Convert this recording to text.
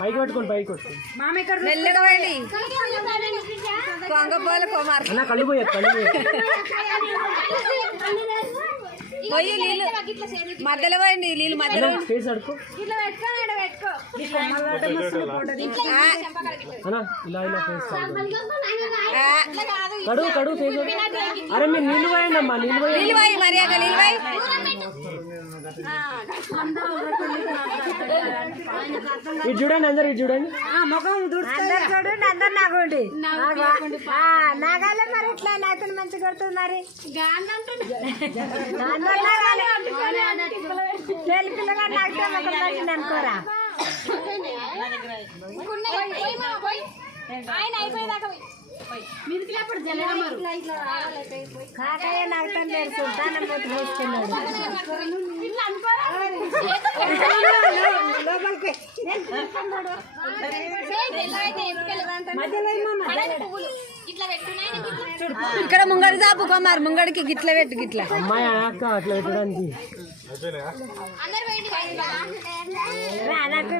పైకి పెట్టుకోండి పైకి కొట్టుకోండి మెల్లగా వెళ్ళి కొంగపోల కుమార్ అన్న కళ్ళు పోయా కళ్ళు పోయి నీళ్ళు మధ్యలో పోయండి నీళ్ళు మధ్యలో ఫేస్ అడుకో అన్న ఇలా ఇలా ఫేస్ కడుగు కడుగు ఫేస్ అరే మీరు నీళ్ళు పోయండి అమ్మా నీళ్ళు నీళ్ళు పోయి మర్యాద నీళ్ళు పోయి ఇటు చూడండి అందరు ఇటు చూడండి ముఖం చూడండి అందరు నాగోండి నాగాలే మరి ఇట్లా నాతో మంచిగా కొడుతుంది మరి పిల్లగా నాగితే ముఖం తగ్గింది అనుకోరా కాకయ్య నాగతాను లేడు సుల్తానం పోతు పోసుకున్నాడు ఇక్కడ ముంగడి దాపు కుమార్ ముంగడికి గిట్ల పెట్టు గిట్ల అమ్మాయి అక్క అట్లా పెట్టడానికి రానట్టు